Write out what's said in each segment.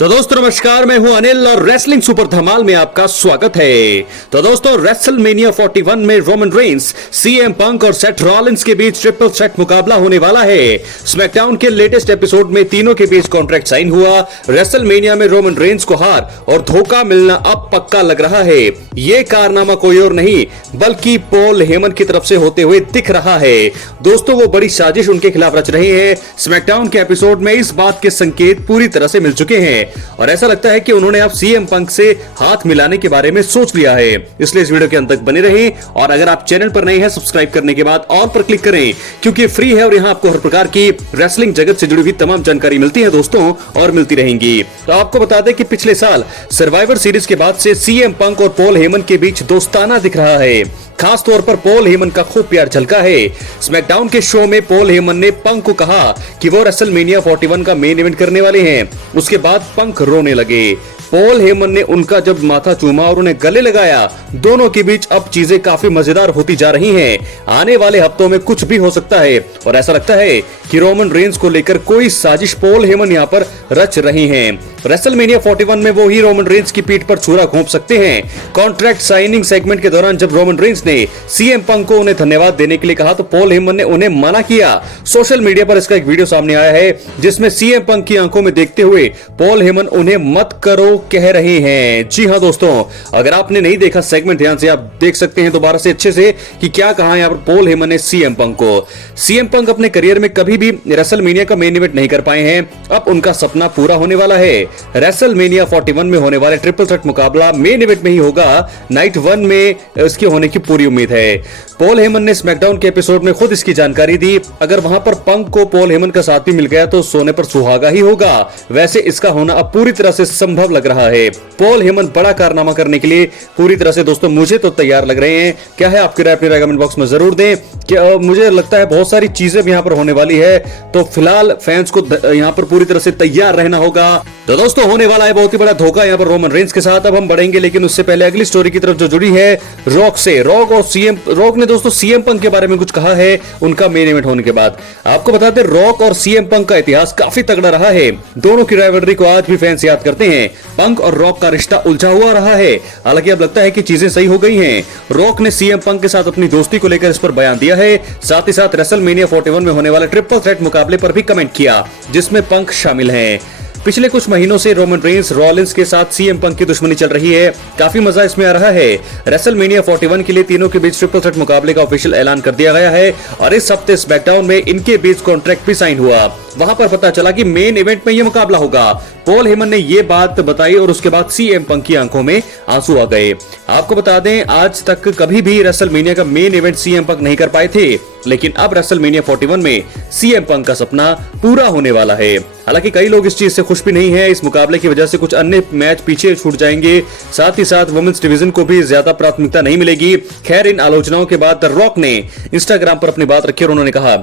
तो दोस्तों नमस्कार, मैं हूं अनिल और रेसलिंग सुपर धमाल में आपका स्वागत है। तो दोस्तों रेसलमेनिया 41 में रोमन रेंस, सीएम पंक और सेथ रॉलिंस के बीच ट्रिपल थ्रेट मुकाबला होने वाला है। स्मैकडाउन के लेटेस्ट एपिसोड में तीनों के बीच कॉन्ट्रैक्ट साइन हुआ। रेसलमेनिया में रोमन रेंस को हार और धोखा मिलना अब पक्का लग रहा है। ये कारनामा कोई और नहीं बल्कि पॉल हेमन की तरफ से होते हुए दिख रहा है। दोस्तों वो बड़ी साजिश उनके खिलाफ रच रहे हैं। स्मैकडाउन के एपिसोड में इस बात के संकेत पूरी तरह से मिल चुके हैं और ऐसा लगता है कि उन्होंने अब सीएम पंक से हाथ मिलाने के बारे में सोच लिया है। इसलिए इस वीडियो के अंत तक बने रहें और अगर आप चैनल पर नए हैं सब्सक्राइब करने के बाद ऑल पर क्लिक करें, क्योंकि फ्री है और यहाँ आपको हर प्रकार की रेसलिंग जगत से जुड़ी हुई तमाम जानकारी मिलती है दोस्तों, और मिलती रहेंगी। तो आपको बता दें कि पिछले साल सर्वाइवर सीरीज के बाद से सीएम पंक और पॉल हेमन के बीच दोस्ताना दिख रहा है। खास तौर पर पॉल हेमन का खूब प्यार झलका है। स्मैकडाउन के शो में पॉल हेमन ने पंक को कहा कि वो रेसलमेनिया 41 का मेन इवेंट करने वाले हैं। उसके बाद पंक रोने लगे। पॉल हेमन ने उनका जब माथा चूमा और उन्हें गले लगाया। दोनों के बीच अब चीजें काफी मजेदार होती जा रही हैं। आने वाले हफ्तों में कुछ भी हो सकता है और ऐसा लगता है कि रोमन रेंस को लेकर कोई साजिश पॉल हेमन यहाँ पर रच रही हैं। रेसलमेनिया 41 में वो ही रोमन रेंस की पीठ पर छुरा घोंप सकते हैं। कॉन्ट्रैक्ट साइनिंग सेगमेंट के दौरान जब रोमन रेंस ने सीएम पंक को उन्हें धन्यवाद देने के लिए कहा तो पॉल हेमन ने उन्हें मना किया। सोशल मीडिया पर इसका एक वीडियो सामने आया है जिसमें सीएम पंक की आंखों में देखते हुए पॉल हेमन उन्हें मत करो कह रहे हैं। जी हां दोस्तों, अगर आपने नहीं देखा सेगमेंट ध्यान से आप देख सकते हैं दोबारा से अच्छे से कि क्या कहा यहाँ पर पॉल हेमन ने सीएम पंक को। सीएम पंक अपने करियर में कभी भी रेसलमेनिया का मेन इवेंट नहीं कर पाए हैं। अब उनका सपना पूरा होने वाला है। रेसलमेनिया 41 में होने वाले ट्रिपल थ्रेट मुकाबला मेन इवेंट में ही होगा। नाइट 1 में इसके होने की पूरी उम्मीद है। पॉल हेमन ने स्मैकडाउन के एपिसोड में खुद इसकी जानकारी दी। अगर वहां पर पंक को पॉल हेमन का साथ भी मिल गया तो सोने पर सुहागा ही होगा। वैसे इसका होना अब पूरी तरह से संभव लग रहा है। पॉल हेमन बड़ा कारनामा करने के लिए पूरी तरह से दोस्तों मुझे तो तैयार लग रहे हैं। क्या है आपकी राय, अपनी राय कमेंट बॉक्स में जरूर दें। क्या मुझे लगता है बहुत सारी चीजें भी यहाँ पर होने वाली है, तो फिलहाल फैंस को यहाँ पर पूरी तरह से तैयार रहना होगा। तो दोस्तों होने वाला है बहुत ही बड़ा धोखा यहाँ पर रोमन रेंस के साथ। अब हम बढ़ेंगे लेकिन उससे पहले अगली स्टोरी की तरफ जो जुड़ी है रॉक से। रॉक ने दोस्तों सीएम पंक के बारे में कुछ कहा है उनका मेन इवेंट होने के बाद। आपको बता दें रॉक और सीएम पंक का इतिहास काफी तगड़ा रहा है। दोनों की राइवलरी को आज भी फैंस याद करते हैं। पंक और रॉक का रिश्ता उलझा हुआ रहा है, हालांकि अब लगता है कि चीजें सही हो गई हैं। रॉक ने सीएम पंक के साथ अपनी दोस्ती को लेकर इस पर बयान दिया है। साथ ही साथ रेसलमेनिया 41 में होने वाले ट्रिपल थ्रेट मुकाबले पर भी कमेंट किया जिसमें पंक शामिल हैं। पिछले कुछ महीनों से रोमन रेंस रॉलिंस के साथ सीएम पंक की दुश्मनी चल रही है। काफी मजा इसमें आ रहा है। रेसलमेनिया 41 के लिए तीनों के बीच ट्रिपल थ्रेट मुकाबले का ऑफिशियल ऐलान कर दिया गया है और इस हफ्ते स्मैकडाउन में इनके बीच कॉन्ट्रैक्ट भी साइन हुआ। वहां पर पता चला कि मेन इवेंट में यह मुकाबला होगा। पॉल हेमन ने यह बात बताई और उसके बाद सीएम पंक की आंखों में आंसू आ गए। आपको बता दें आज तक कभी भी रेसलमेनिया का मेन इवेंट सीएम पंक नहीं कर पाए थे, लेकिन अब रेसलमेनिया 41 में सीएम पंक का सपना पूरा होने वाला है। हालांकि कई लोग इस चीज से खुश भी नहीं है। इस मुकाबले की वजह से कुछ अन्य मैच पीछे छूट जाएंगे। साथ ही साथ वुमेन्स डिवीजन को भी ज्यादा प्राथमिकता नहीं मिलेगी। खैर इन आलोचनाओं के बाद द रॉक ने इंस्टाग्राम पर अपनी बात रखी और उन्होंने कहा,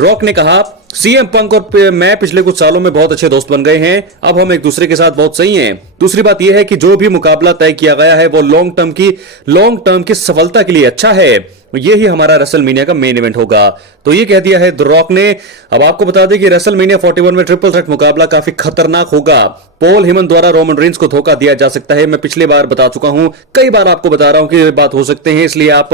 रॉक ने कहा सीएम पंक और मैं पिछले कुछ सालों में बहुत अच्छे दोस्त बन गए हैं। अब हम एक दूसरे के साथ बहुत सही हैं। दूसरी बात यह है कि जो भी मुकाबला तय किया गया है वो लॉन्ग टर्म की सफलता के लिए अच्छा है। ये ही हमारा रेसलमेनिया का मेन इवेंट होगा। तो ये कह दिया है द रॉक ने। अब आपको बता दें कि रेसलमेनिया 41 में ट्रिपल थ्रेट मुकाबला काफी खतरनाक होगा। पॉल हेमन द्वारा रोमन रेंस को धोखा दिया जा सकता है। मैं पिछले बार बता चुका हूं, कई बार आपको बता रहा हूं कि ये बात हो सकते हैं, इसलिए आप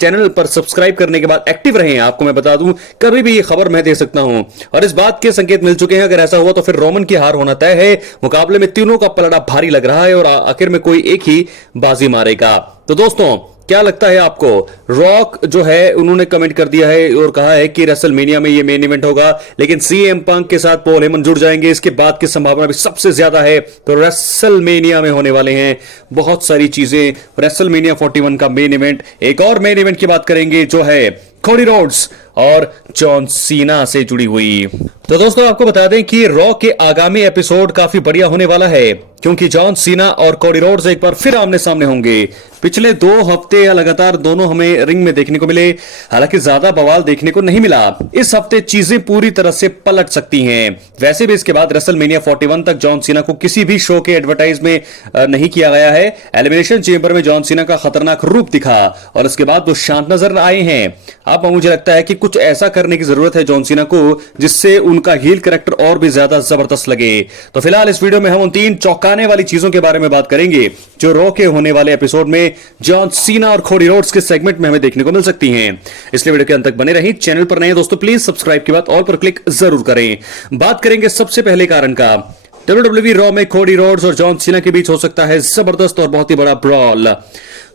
चैनल पर सब्सक्राइब करने के बाद एक्टिव रहें। आपको मैं बता दूं कभी भी ये खबर मैं दे सकता हूं और इस बात के संकेत मिल चुके हैं। अगर ऐसा हुआ तो फिर रोमन की हार होना तय है। मुकाबले में तीनों का पलड़ा भारी लग रहा है और आखिर में कोई एक ही बाजी मारेगा। तो दोस्तों क्या लगता है आपको? रॉक जो है उन्होंने कमेंट कर दिया है और कहा है कि रेसलमेनिया में ये मेन इवेंट होगा, लेकिन सीएम पंक के साथ पॉल हेमन जुड़ जाएंगे, इसके बाद की संभावना भी सबसे ज्यादा है। तो रेसलमेनिया में होने वाले हैं बहुत सारी चीजें। रेसलमेनिया 41 का मेन इवेंट। एक और मेन इवेंट की बात करेंगे जो है कोडी रोड्स और जॉन सीना से जुड़ी हुई। तो दोस्तों आपको बता दें कि रॉ के आगामी एपिसोड काफी बढ़िया होने वाला है, क्योंकि जॉन सीना और कोडी रोड्स एक बार फिर आमने सामने होंगे। पिछले 2 हफ्ते या लगातार दोनों हमें रिंग में देखने को मिले, हालांकि ज्यादा बवाल देखने को नहीं मिला। इस हफ्ते चीजें पूरी तरह से पलट सकती हैं। वैसे भी इसके बाद रेसलमेनिया 41 तक जॉन सीना को किसी भी शो के एडवर्टाइज में नहीं किया गया है। एलिमिनेशन चेंबर में जॉन सीना का खतरनाक रूप दिखा और इसके बाद वो शांत नजर आए हैं। अब मुझे लगता है कि कुछ ऐसा करने की जरूरत है जॉन सीना को जिससे उनका हील कैरेक्टर और भी ज्यादा जबरदस्त लगे। तो फिलहाल इस वीडियो में हम उन 3 चौंकाने वाली चीजों के बारे में बात करेंगे जो रॉ के होने वाले एपिसोड में जॉन सीना और कोडी रोड्स के सेगमेंट में हमें देखने को मिल सकती हैं। इसलिए वीडियो के अंत तक बने रहिए। चैनल पर नए दोस्तों प्लीज सब्सक्राइब के बाद ऑल पर क्लिक जरूर करें। बात करेंगे सबसे पहले कारण का। WWE रॉ में कोडी रोड्स और जॉन सीना के बीच हो सकता है जबरदस्त और बहुत ही बड़ा ब्रॉल।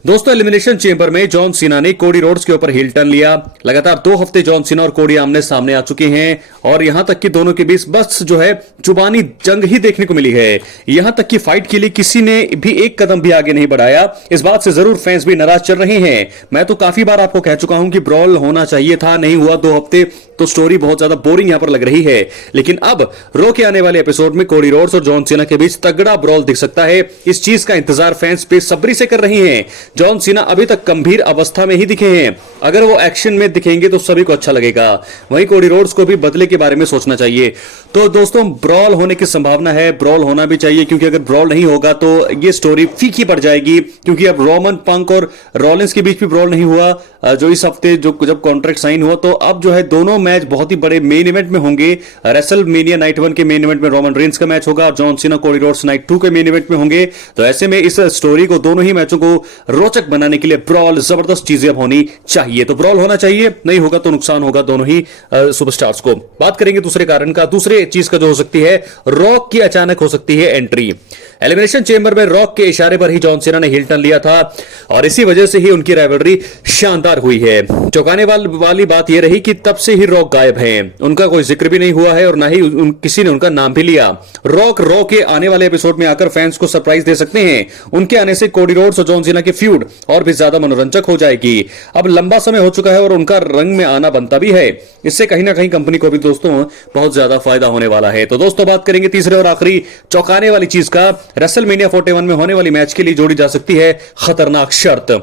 दोस्तों एलिमिनेशन चेंबर में जॉन सीना ने कोडी रोड्स के ऊपर हिल टर्न लिया। लगातार 2 हफ्ते जॉन सीना और कोडी आमने सामने आ चुके हैं और यहां तक कि दोनों के बीच बस जो है जुबानी जंग ही देखने को मिली है। यहां तक कि फाइट के लिए किसी ने भी एक कदम भी आगे नहीं बढ़ाया। इस बात से जरूर फैंस भी नाराज चल रहे हैं। मैं तो काफी बार आपको कह चुका हूं कि ब्रॉल होना चाहिए था, नहीं हुआ 2 हफ्ते तो स्टोरी बहुत ज्यादा बोरिंग यहां पर लग रही है। लेकिन अब रॉ के आने वाले एपिसोड में कोडी रोड्स और जॉन सीना के बीच तगड़ा ब्रॉल दिख सकता है। इस चीज का इंतजार फैंस बेसब्री से कर रहे हैं। जॉन सीना अभी तक गंभीर अवस्था में ही दिखे हैं, अगर वो एक्शन में दिखेंगे तो सभी को अच्छा लगेगा। वहीं कोडी रोड्स को भी बदले के बारे में सोचना चाहिए। तो दोस्तों ब्रॉल होने की संभावना है, ब्रॉल होना भी चाहिए, क्योंकि अगर ब्रॉल नहीं होगा तो ये स्टोरी फीकी पड़ जाएगी। क्योंकि अब रोमन पंक और रॉलिंस के बीच भी ब्रॉल नहीं हुआ जो इस हफ्ते जब कॉन्ट्रैक्ट साइन हुआ, तो अब जो है दोनों मैच बहुत ही बड़े मेन इवेंट में होंगे। रेसलमेनिया नाइट 1 के मेन इवेंट में रोमन रेंस का मैच होगा और John Cena Cody Rhodes night 2 के मेन इवेंट में होंगे। तो ऐसे में इस स्टोरी को, दोनों ही मैचों को रोचक बनाने के लिए ब्रॉल, जबरदस्त चीजें अब होनी चाहिए। तो ब्रॉल होना चाहिए, नहीं होगा तो नुकसान होगा दोनों ही सुपरस्टार्स को। बात करेंगे दूसरे कारण का, दूसरे चीज का जो हो सकती है, रॉक की अचानक हो सकती है एंट्री। एलिमिनेशन चेंबर में रॉक के इशारे पर ही जॉन सीना ने हिल टर्न लिया था और इसी वजह से ही उनकी राइवलरी शानदार हुई है। चौंकाने वाली बात यह रही कि तब से ही रॉक गायब हैं, उनका कोई जिक्र भी नहीं हुआ है और ना ही किसी ने उनका नाम भी लिया। रॉक रॉ के आने वाले एपिसोड में आकर फैंस को सरप्राइज दे सकते हैं। उनके आने से कोडी रोड्स और जॉन सीना की फ्यूड और भी ज्यादा मनोरंजक हो जाएगी। अब लंबा समय हो चुका है और उनका रंग में आना बनता भी है। इससे कहीं ना कहीं कंपनी को भी दोस्तों बहुत ज्यादा फायदा होने वाला है। तो दोस्तों बात करेंगे तीसरे और आखिरी चौंकाने वाली चीज का। रेसलमेनिया 41 में होने वाली मैच के लिए जोड़ी जा सकती है खतरनाक शर्त।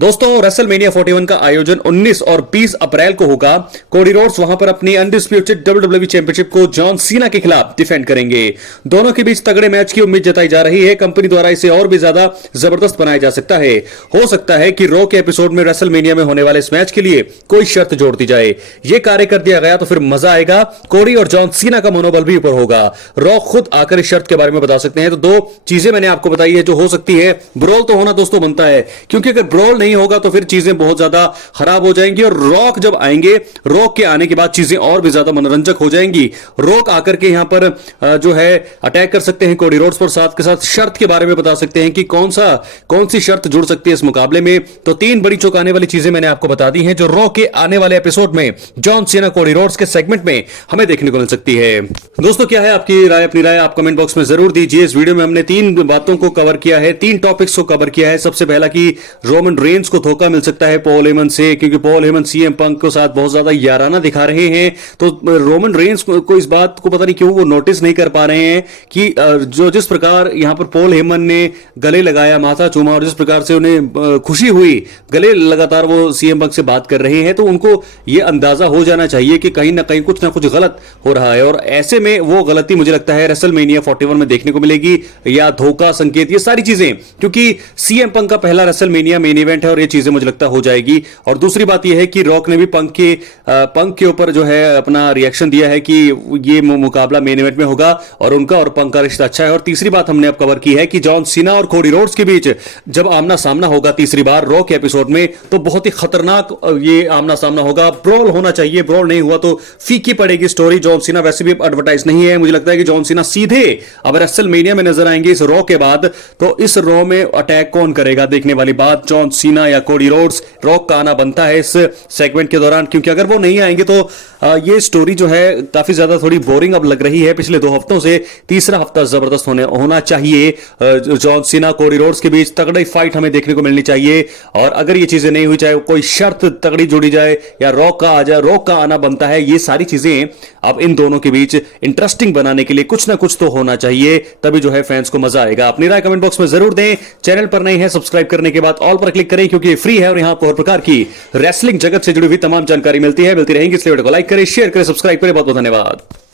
दोस्तों रेसलमेनिया 41 का आयोजन 19 और 20 अप्रैल को होगा। कोडी रोड्स वहां पर अपनी अनडिस्प्यूटेड WWE चैंपियनशिप को जॉन सीना के खिलाफ डिफेंड करेंगे। दोनों के बीच तगड़े मैच की उम्मीद जताई जा रही है। कंपनी द्वारा इसे और भी ज्यादा जबरदस्त बनाया जा सकता है। हो सकता है कि रॉ के एपिसोड में रेसलमेनिया में होने वाले इस मैच के लिए कोई शर्त जोड़ दी जाए। यह कार्य कर दिया गया तो फिर मजा आएगा। कोडी और जॉन सीना का मनोबल भी ऊपर होगा। रॉ खुद आकर इस शर्त के बारे में बता सकते हैं। तो 2 चीजें मैंने आपको बताई है जो हो सकती है। ब्रॉल तो होना दोस्तों बनता है, क्योंकि अगर ब्रॉल नहीं होगा तो फिर चीजें बहुत ज्यादा खराब हो जाएंगी और रॉक जब आएंगे, रॉक के आने के बाद चीजें और भी ज्यादा मनोरंजक हो जाएंगी। रॉक आकर के यहां पर जो है अटैक कर सकते हैं कोडी रोड्स पर, साथ के साथ शर्त के बारे में बता सकते हैं कि कौन सी शर्त जुड़ सकती है इस मुकाबले में। तो 3 बड़ी चौंकाने वाली चीजें मैंने आपको बता दी हैं जो रॉ के आने वाले एपिसोड में जॉन सीना कोडी रोड्स के सेगमेंट में हमें देखने को मिल सकती है। दोस्तों क्या है आपकी राय? अपनी राय आप कमेंट बॉक्स में जरूर दीजिए। इस वीडियो में हमने 3 बातों को कवर किया है, 3 टॉपिक्स को कवर किया है। सबसे पहला कि रोमन रेंस को धोखा मिल सकता है पॉल हेमन से, क्योंकि पॉल हेमन सीएम पंक के साथ बहुत ज्यादा याराना दिखा रहे हैं। तो रोमन रेंस को इस बात को पता नहीं क्यों वो नोटिस नहीं कर पा रहे हैं कि जिस प्रकार यहां पर पॉल हेमन ने गले लगाया, माथा चूमा और जिस प्रकार से उन्हें खुशी हुई, गले लगातार वो सीएम पंक से बात कर रहे हैं, तो उनको यह अंदाजा हो जाना चाहिए कि कहीं ना कहीं कुछ ना कुछ गलत हो रहा है। और ऐसे में वो गलती मुझे लगता है रेसलमेनिया 41 में देखने को मिलेगी, या धोखा संकेत, ये सारी चीजें, क्योंकि सीएम पंक का पहला रेसलमेनिया मेन इवेंट है और ये चीजें मुझे लगता हो जाएगी। और दूसरी बात यह है कि रॉक ने भी पंक के ऊपर जो है अपना रिएक्शन दिया है कि ये मुकाबला मेन इवेंट में होगा और उनका और पंक का रिश्ता अच्छा है। और तीसरी बात हमने अब कवर की है कि जॉन सीना और कोडी रोड्स के बीच जब आमना सामना होगा तीसरी बार रॉ के एपिसोड में, तो बहुत ही खतरनाक ये आमना सामना होगा। ब्रॉल होना चाहिए, ब्रॉल नहीं हुआ तो फीकी पड़ेगी स्टोरी। जॉन सीना वैसे भी एडवर्टाइज नहीं है, मुझे लगता है कि जॉन सीना सीधे अब रेसलमेनिया में नजर आएंगे इस रॉ के बाद। तो इस रॉ में अटैक कौन करेगा देखने वाली बात, जॉन सीना या कोडी रोड्स। रॉक का आना बनता है इस सेगमेंट के दौरान, क्योंकि अगर वो नहीं आएंगे तो ये स्टोरी जो है काफी ज्यादा थोड़ी बोरिंग अब लग रही है पिछले 2 हफ्तों से। तीसरा हफ्ता जबरदस्त होना चाहिए। जॉन सीना कोडी रोड्स के बीच तगड़ी फाइट हमें देखने को मिलनी चाहिए। और अगर ये चीजें नहीं हुई, चाहे कोई शर्त तगड़ी जोड़ी जाए या रॉक का आ जाए, रॉक का आना बनता है, ये सारी चीजें अब इन दोनों के बीच इंटरेस्टिंग बनाने के लिए कुछ ना कुछ तो होना चाहिए, तभी जो है फैंस को मजा आएगा। अपनी राय कमेंट बॉक्स में जरूर दें। चैनल पर नए हैं सब्सक्राइब करने के बाद ऑल पर क्लिक करें, क्योंकि ये फ्री है और यहां आपको हर प्रकार की रेसलिंग जगत से जुड़ी हुई तमाम जानकारी मिलती रहेंगी। इसलिए वीडियो को लाइक करें, शेयर करें, सब्सक्राइब करें। बहुत बहुत धन्यवाद।